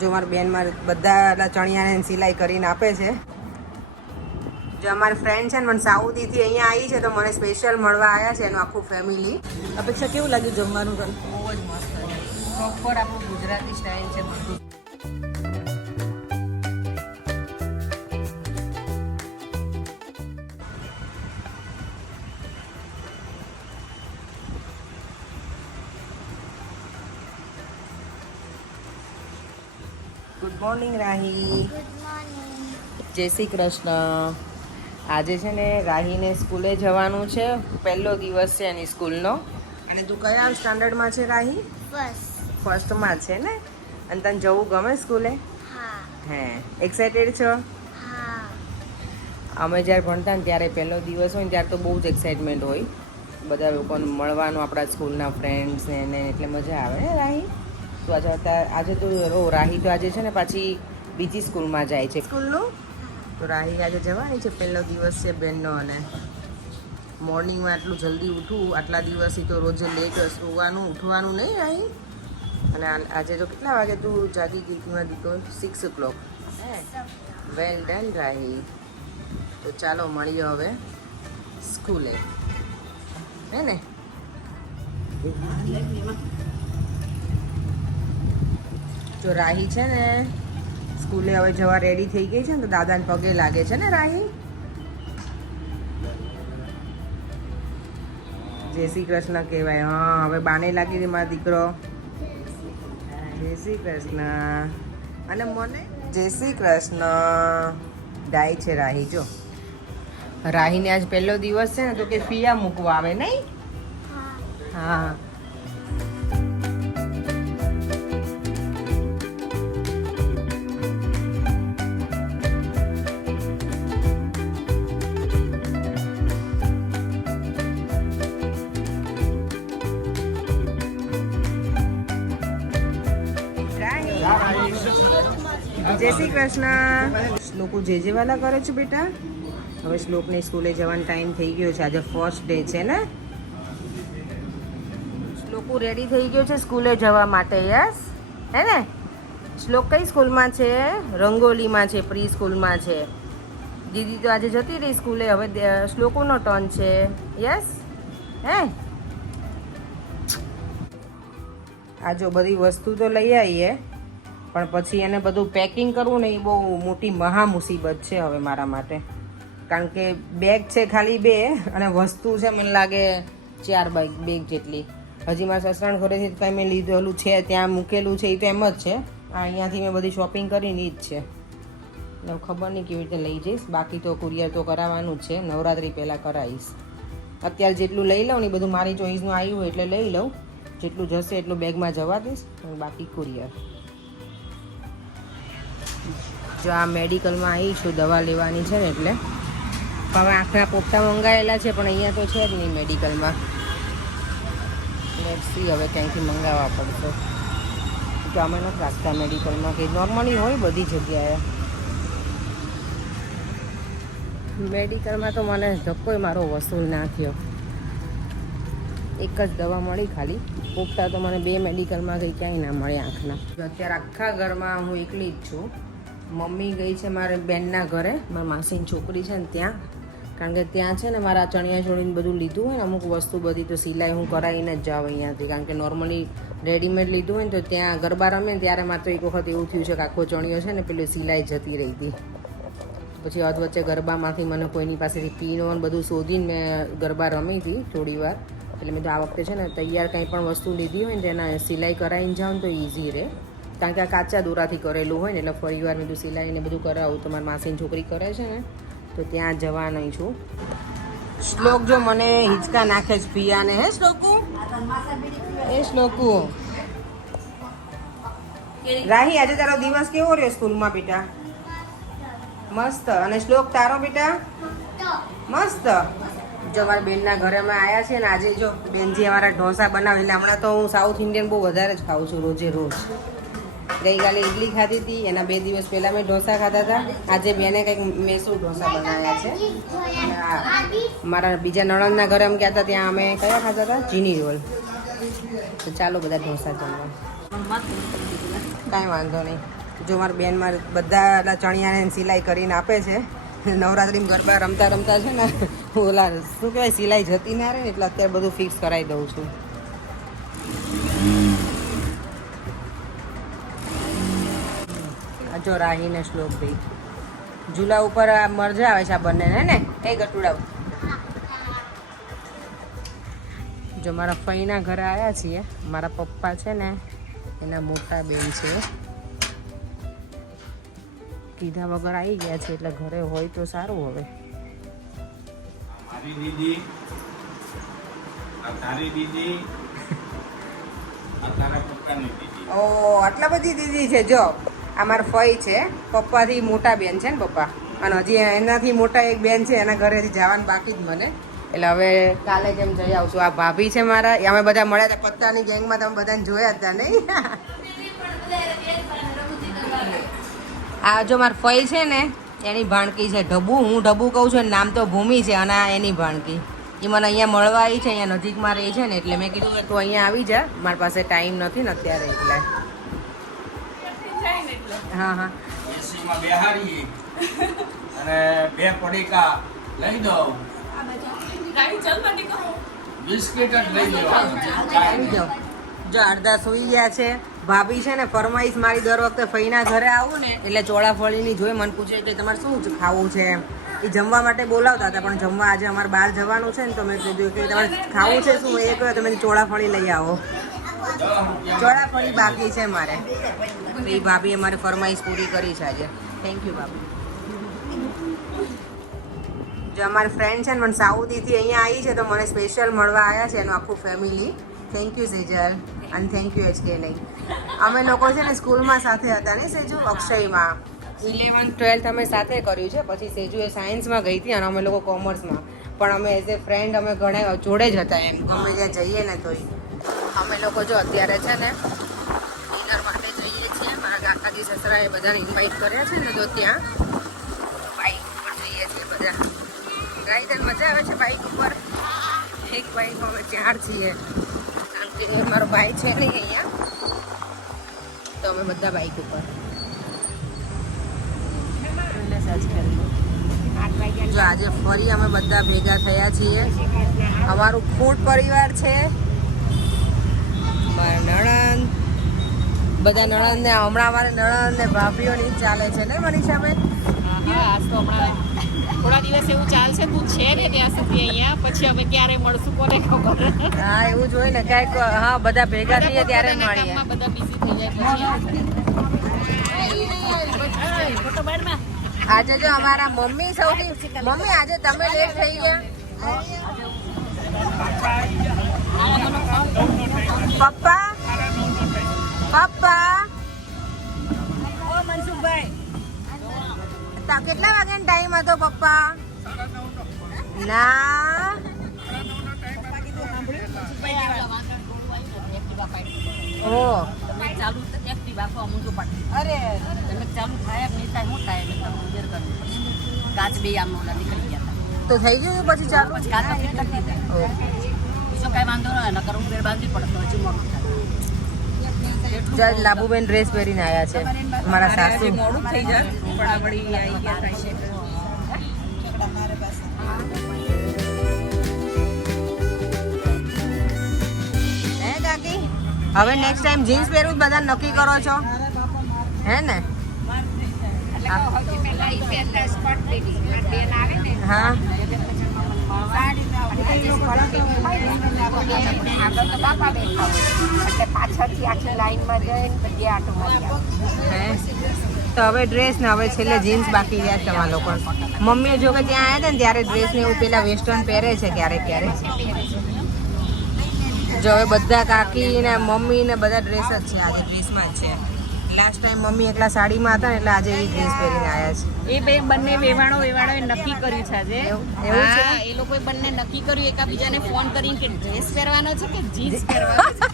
જો મારી બેન મારે બધા ચણિયાને સિલાઈ કરીને આપે છે. જો અમારી ફ્રેન્ડ છે ને મને સાઉદીથી અહીંયા આવી છે તો મને સ્પેશિયલ મળવા આવ્યા છે એનું આખું ફેમિલી. અપેક્ષા કેવું લાગ્યું જમવાનું? બહુ જ મસ્ત છે. પ્રોપર આપણું ગુજરાતી સ્ટાઇલ છે બધું. ગુડ મોર્નિંગ રાહી. જય શ્રી કૃષ્ણ. આજે છે ને રાહીને સ્કૂલે જવાનું છે. પહેલો દિવસ છે એની સ્કૂલનો. અને તું કયા સ્ટાન્ડર્ડમાં છે રાહી? ફર્સ્ટમાં છે ને. અને તને જવું ગમે સ્કૂલે? હે, એક્સાઇટેડ છો? અમે જ્યારે ભણતા ને ત્યારે પહેલો દિવસ હોય ને ત્યારે તો બહુ જ એક્સાઇટમેન્ટ હોય. બધા લોકોને મળવાનું, આપણા સ્કૂલના ફ્રેન્ડ્સને ને એટલે મજા આવે ને રાહી? તો આજે તો રાહી તો આજે છે ને પાછી બીજી સ્કૂલમાં જાય છે સ્કૂલનું. તો રાહી આજે જવાની છે, પહેલો દિવસ છે બેનનો. અને મોર્નિંગમાં આટલું જલ્દી ઉઠવું, આટલા દિવસથી તો રોજે લેટ સુવાનું ઉઠવાનું નહીં રાહી. અને આજે તો કેટલા વાગે તું જાગી ગઈ હતી દીકરો? 6 o'clock. વેલ ડન રાહી. તો ચાલો મળીએ હવે સ્કૂલે, હે ને? જો રાહી છે ને સ્કૂલે હવે જવા રેડી થઈ ગઈ છે ને તો દાદાને પગે લાગે છે ને રાહી. જય શ્રી કૃષ્ણ કહેવાય. હા, હવે બાને લાગી ગઈ મારો દીકરો. જય શ્રી કૃષ્ણ. અને મને જય શ્રી કૃષ્ણ ડાય છે રાહી. જો રાહીને આજ પહેલો દિવસ છે ને તો કે ફિયા મૂકવા આવે નહીં? હા. જય શ્રી કૃષ્ણ. શ્લોકો જે વાલા કરે છે બેટા. હવે શ્લોકને સ્કૂલે જવાનો ટાઈમ થઈ ગયો છે. આજે ફર્સ્ટ ડે છે ને. શ્લોકો રેડી થઈ ગયો છે સ્કૂલે જવા માટે. યસ, હે ને? શ્લોક કઈ સ્કૂલમાં છે? રંગોલીમાં છે, પ્રી સ્કૂલમાં છે. દીદી તો આજે જતી રહી સ્કૂલે. હવે શ્લોકોનો ટર્ન છે. યસ, હે? આ જો બધી વસ્તુ તો લઈ આવીએ પણ પછી એને બધું પેકિંગ કરવું ને એ બહુ મોટી મહા મુસીબત છે હવે મારા માટે. કારણ કે બેગ છે ખાલી 2 અને વસ્તુ છે મને લાગે 4 બેગ જેટલી. હજી મારા સસરાણ ઘરેથી કંઈ મેં લીધેલું છે ત્યાં મૂકેલું છે એ તો એમ જ છે. અહીંયાથી મેં બધી શોપિંગ કરીને જ છે. એટલે ખબર નહીં કેવી રીતે લઈ જઈશ. બાકી તો કુરિયર તો કરાવવાનું જ છે. નવરાત્રી પહેલાં કરાવીશ. અત્યારે જેટલું લઈ લઉં ને એ બધું મારી ચોઈસનું આવ્યું હોય એટલે લઈ લઉં. જેટલું જશે એટલું બેગમાં જવા દઈશ. બાકી કુરિયર. જો આ મેડિકલમાં આવી છું દવા લેવાની છે ને એટલે. હવે આંખના પોપટા મંગાવેલા છે પણ અહીંયા તો છે જ નહીં મેડિકલમાં. લેટ્સ સી હવે ક્યાંયથી મંગાવવા પડશે. તો અમે નથી રાખતા મેડિકલમાં, કે નોર્મલી હોય બધી જગ્યાએ. મેડિકલમાં તો મને ધક્કોય મારો વસૂલ ના થયો. એક જ દવા મળી ખાલી. પોપટા તો મને 2 મેડિકલમાં ગઈ ક્યાંય ના મળે આંખના. અત્યારે આખા ઘરમાં હું એકલી જ છું. મમ્મી ગઈ છે મારે બેનના ઘરે, મારા માસીની છોકરી છે ને ત્યાં. કારણ કે ત્યાં છે ને મારા ચણિયા ચોળીને બધું લીધું હોય ને અમુક વસ્તુ બધી તો સિલાઈ હું કરાવીને જ જાઉં અહીંયાથી. કારણ કે નોર્મલી રેડીમેડ લીધું હોય ને તો ત્યાં ગરબા રમે ને ત્યારે માત્ર એક વખત એવું થયું છે કે આખો ચણિયો છે ને પેલી સિલાઈ જતી રહી હતી. પછી અધ વચ્ચે ગરબામાંથી મને કોઈની પાસેથી પીનો ને બધું શોધીને મેં ગરબા રમી હતી થોડી વાર. એટલે મેં તો આ વખતે છે ને તૈયાર કંઈ પણ વસ્તુ લીધી હોય ને તેના સિલાઈ કરાવીને જાઉં ને તો ઇઝી રહે. કારણ કે આ કાચા દોરાથી કરેલું હોય ને એટલે ફરી વાર મેં તો સિલાઈને બધું કરાવું. તો મારી માસીની છોકરી કરે છે ને તો ત્યાં જવાની છું. શ્લોક જો મને હિંચકા નાખે છે પિયાને. હે શ્લોકુ? એ શ્લોકુ રાહી આજે તારો દિવસ કેવો રહ્યો સ્કૂલમાં બેટા? મસ્ત. અને શ્લોક તારો બેટા? મસ્ત. જો મારા બેનના ઘરે અમે આવ્યા છીએ ને આજે જો બેનજી અમારા ઢોસા બનાવે. એટલે હમણાં તો હું સાઉથ ઇન્ડિયન બહુ વધારે જ ખાઉં છું રોજે રોજ. ગઈકાલે ઇડલી ખાધી હતી, એના 2 દિવસ પહેલાં મેં ઢોસા ખાધા હતા. આજે બેને કંઈક મૈસૂર ઢોસા બનાવ્યા છે. મારા બીજા નણંદના ઘરે એમ ગયા હતા ત્યાં અમે કયા ખાતા હતા? ચીની રોલ. તો ચાલો બધા ઢોસા જમવા. કાંઈ વાંધો નહીં. જો મારી બેન મારે બધા ચણિયાને સિલાઈ કરીને આપે છે. નવરાત્રિમાં ગરબા રમતા રમતા છે ને ઓલા શું કહેવાય સિલાઈ જતી ના રહે ને એટલે અત્યારે બધું ફિક્સ કરાવી દઉં છું. જો રાહીને શ્લોક ભાઈ ઝૂલા ઉપર મરજા આવે છે આ બંનેને ને એ ગટુડાવ. જો મારા ફઈના ઘરે આવ્યા છીએ. મારા પપ્પા છે ને એના મોટા બેન છે. કીધા વગર આવી ગયા છે એટલે ઘરે હોય તો સારું. હવે મારી દીદી આ તારી દીદી આ તારા પપ્પાની દીદી. ઓ આટલા બધી દીદી છે. જો આ મારા ફઈ છે, પપ્પાથી મોટા બેન છે ને પપ્પા, અને હજી એનાથી મોટા એક બેન છે એના ઘરેથી જવાનું બાકી જ મને. એટલે હવે કાલે જેમ જઈ આવશું. આ ભાભી છે મારા, અમે બધા મળ્યા હતા પત્તાની ગેંગમાં, તમે બધાને જોયા હતા નહીં? આ જો મારા ફઈ છે ને એની ભાણકી છે ઢબુ. હું ઢબુ કહું છું, નામ તો ભૂમિ છે, અને આ એની ભાણકી. એ મને અહીંયા મળવા આવી છે, અહીંયા નજીકમાં રહી છે ને, એટલે મેં કીધું કે તું અહીંયા આવી જા, મારી પાસે ટાઈમ નથી ને અત્યારે એટલે. હા હા એસીમાં બેહાડી અને 2 પડીકા લઈ દઉં. બિસ્કિટ જ લઈ દેવાનું. આવી જાઓ. જો અડધા સુઈ ગયા છે. ભાભી છે ને ફરમાઈશ મારી દર વખતે ફઈના ઘરે આવું ને એટલે ચોળાફળીની જોઈ મને પૂછે કે તમારે શું ખાવું છે એમ. એ જમવા માટે બોલાવતા હતા, પણ જમવા આજે અમારે બહાર જવાનું છે ને તો મેં કીધું કે તમારે ખાવું છે શું, એ કહ્યું તમે ચોળાફળી લઈ આવો. ચોળાફળી બાકી છે મારે. તો એ ભાભીએ મારી ફરમાઈશ પૂરી કરી છે આજે. થેન્ક યુ ભાભી. જો અમારી ફ્રેન્ડ છે ને મને સાઉદીથી અહીંયા આવી છે તો મને સ્પેશિયલ મળવા આવ્યા છે એનું આખું ફેમિલી. થેન્ક યુ સેજલ અને થેન્ક યુ HK નહીં. અમે લોકો છે ને સ્કૂલમાં સાથે હતા ને સેજુ, અક્ષયમાં 11th 12th અમે સાથે કર્યું છે. પછી સેજુ એ સાયન્સમાં ગઈ હતી અને અમે લોકો કોમર્સમાં, પણ અમે એઝ એ ફ્રેન્ડ અમે ઘણા જોડે જ હતા એમ. ગમે ત્યાં જઈએ ને તોય અમે લોકો જો અત્યારે છે ને ડિનર માટે જઈએ છીએ. મારા કાકાજી સસરાએ બધાને ઇન્વાઇટ કર્યા છે ને તો ત્યાં બાઇક ઉપર જઈએ છીએ બધા. ગાઈ તને મજા આવે છે બાઇક ઉપર? એક બાઇકમાં અમે 4 છીએ, કારણ કે મારો ભાઈ છે નહીં અહીંયા, તો અમે બધા બાઇક ઉપર. જો આજે ફરી અમે બધા ભેગા થયા છીએ. અમારું ફૂડ પરિવાર છે. મારા નણંદ, બધા નણંદ ને હમણાં અમારે નણંદ ને ભાભીઓની ચાલે છે ને મનીષાબેન? હા, આજ તો હમણાં થોડા દિવસ એવું ચાલશે, તું છે ને ત્યાં સુધી અહીંયા, પછી અમે ક્યારે મળશું કોને ખબર. હા એવું જ હોય ને, ક્યાંક હા બધા ભેગા થઈએ ત્યારે મળીએ. કામમાં બધા બિઝી થઈ જાય પછી. ફોટો પાડમાં આજે જો અમારા મમ્મી સૌથી મમ્મી આજે તમે લેટ થઈ ગયા. પપ્પા પપ્પા ઓ મનસુખભાઈ, કેટલા વાગ્યાનો ટાઈમ હતો પપ્પા? ના ઓ ચાલુ એક્ટિવા આપો મૂંઝું પાડી. અરે તમે ચાલુ થાય નહીં થાય શું થાય એટલે તમે ઉજેર કરવું પડે. કાચ બે આમ ઓલા નીકળી ગયા હતા તો થઈ ગયું પછી ચાલુ. પછી કાચ કરી દીધા. બીજો કાંઈ વાંધો ના નકર ઉબેર બાંધવી પડે તો હજી મોડું થાય. જજ લાબુબેન ડ્રેસ પહેરીને આવ્યા છે મારા સાસુ. મોડું થઈ જાય પણ વળી આવી ગયા થાય છે. હે કાકી, હવે નેક્સ્ટ ટાઈમ જીન્સ પહેરવું બધા નક્કી કરો છો હે ને? હા તો હવે ડ્રેસ ને હવે છેલ્લે જીન્સ બાકી રહ્યા છે તમારા લોકો. મમ્મીએ જો કે ત્યાં આવ્યા હતા ને ત્યારે ડ્રેસ ને એવું પેલા વેસ્ટર્ન પહેરે છે ક્યારેક ક્યારેક. જો હવે બધા કાકી ને મમ્મી ને બધા ડ્રેસ જ છે, આજે ડ્રેસમાં જ છે. લાસ્ટ ટાઈમ મમ્મી એકલા સાડીમાં હતા ને એટલે આજે એ ડ્રેસ પહેરીને આવ્યા છે. એ બે બંને વેવાણોએ નક્કી કર્યું છે આજે. એવું છે? હા, એ લોકોએ બંને નક્કી કર્યું એકાબીજાને ફોન કરીને કે ડ્રેસ પહેરવાનો છે કે જીન્સ પહેરવાનો છે.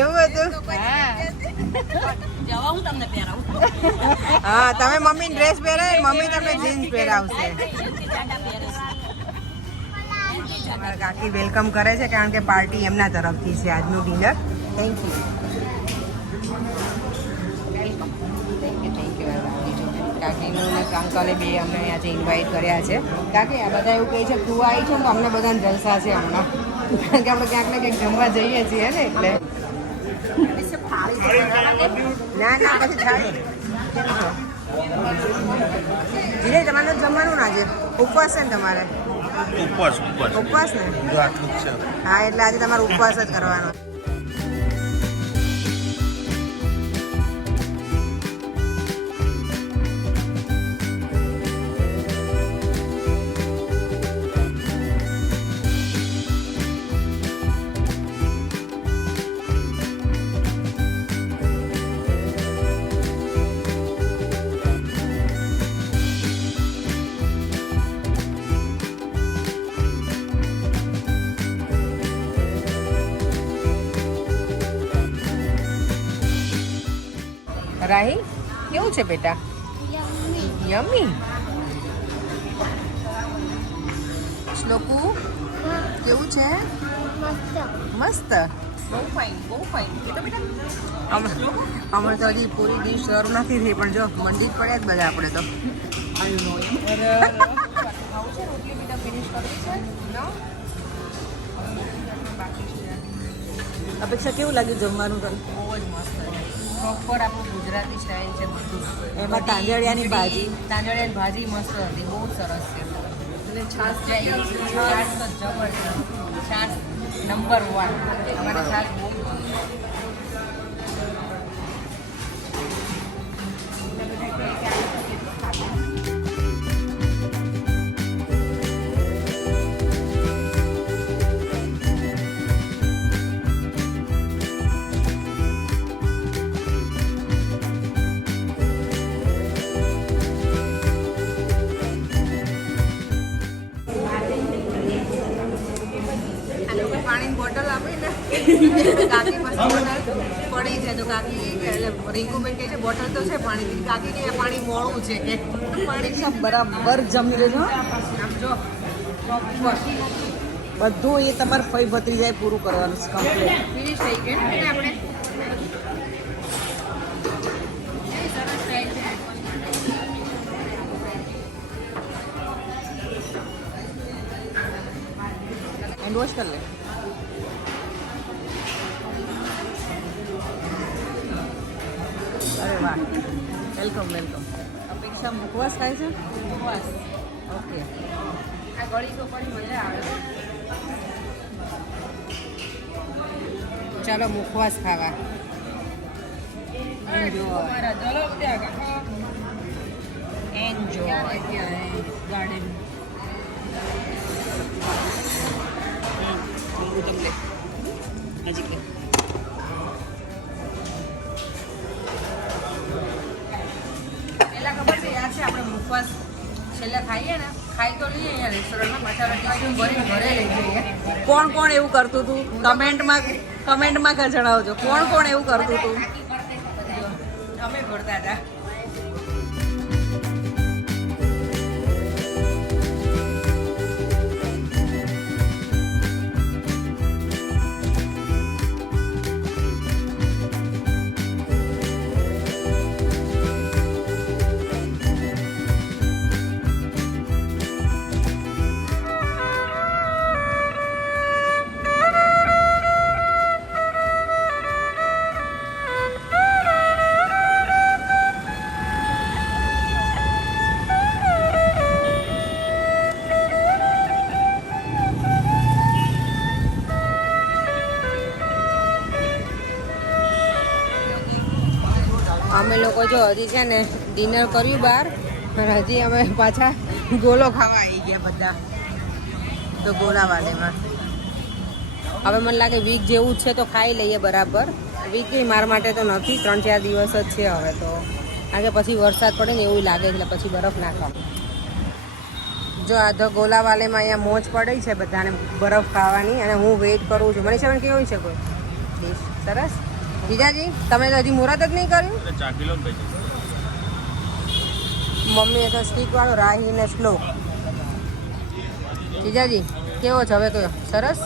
એવું હતું? હા, જવા હું તમને પહેરાવું. હા તમે મમ્મી ડ્રેસ પહેરાય, મમ્મી તમને જીન્સ પહેરાવશે. મારા કાકી વેલકમ કરે છે કારણ કે પાર્ટી એમના તરફથી છે આજનું ડિનર. Thank you. કાકીનું ને અંકલે બે અમને અહીંયાથી ઇન્વાઇટ કર્યા છે. કાકી આ બધા એવું કહે છે તું આવી છે ને તો અમને બધાને જલસા છે હમણાં, કારણ કે આપણે ક્યાંક ને ક્યાંક જમવા જઈએ છીએ ને એટલે. ના ના પછી થાય. ધીરે તમારે જમવાનું ના છે, ઉપવાસ છે ને તમારે? ઉપવાસ ને? હા એટલે આજે તમારે ઉપવાસ જ કરવાનો. રાહી કેવું છે બેટા? યમી. શ્લોકુ કેવું છે? મસ્ત. બહુ ફાઇન, બહુ ફાઇન. એ તો બેટા અમે તો હજી પૂરી ડીશ શરૂ નથી થઈ પણ જો મંડી જ પડ્યા જ બધા આપણે તો. અપેક્ષા કેવું લાગ્યું જમવાનું તને? બહુ જ મસ્ત છે. પ્રોપર આપણું ગુજરાતી સ્ટાઇલ છે બધું. એમાં તાંજળિયાની ભાજી. તાંજળિયાની ભાજી મસ્ત હતી, બહુ સરસ છે. અને છાશ છાશ તો જબરદસ્ત. છાશ નંબર 1. અમારે છાશ બહુ પાણીની બોટલ આપીને કાકી પાસે બોટલ પડી છે તો કાકી એટલે રીંકુબેન કહે છે બોટલ તો છે પાણીની. કાકી કે પાણી મોડું છે કે પાણી અપેક્ષા બરાબર જમી લેજો. આમ જો પ્રોપર બધું એ તમારે ફઈ ભત્રી જાય પૂરું કરવાનું છે કમ્પ્લીટ. ફિનિશ થઈ ગયું ને આપણે. સરસ થાય છે. હેન્ડ વોશ કરી લે. અરે વાહ, વેલકમ વેલકમ. અપેક્ષા મુખવાસ ખાય છે? બસ ઓકે. આ ગળી તો પણ મજા આવે. ચાલો મુખવાસ ખાવા. Enjoy enjoy garden. તમને હજી કે પેલા ખબર છે યાદ છે આપણે મુખવાસ છેલ્લે ખાઈએ ને ખાઈ તો લઈએ અહીંયા રેસ્ટોરન્ટમાં પાછા ટિફિન ભરીને ઘરે લઈ જઈએ. કોણ કોણ એવું કરતું હતું કમેન્ટમાં જણાવજો કોણ કોણ એવું કરતું હતું. અમે ભરતા હતા. અમે લોકો જો હજી છે ને ડિનર કર્યું બહાર અને હજી અમે પાછા ગોલો ખાવા આવી ગયા બધા તો ગોલાવાલેમાં. હવે મને લાગે વીક જેવું જ છે તો ખાઈ લઈએ બરાબર. વીક મારા માટે તો નથી, 3-4 દિવસ જ છે હવે તો. કારણ કે પછી વરસાદ પડે ને એવું લાગે એટલે પછી બરફ ના ખાવ. જો આ તો ગોલાવાલેમાં અહીંયા મોજ પડી છે બધાને બરફ ખાવાની અને હું વેઇટ કરું છું. મનીષા બેન કેવું છે કોઈ ડીશ? સરસ. જીજાજી તમે તો હજી મુહૂર્ત જ નહીં કર્યું? મમ્મીએ તો સ્ટીક વાળો રાહી ને શ્લોક. જીજાજી કેવો છે હવે કયો? સરસ.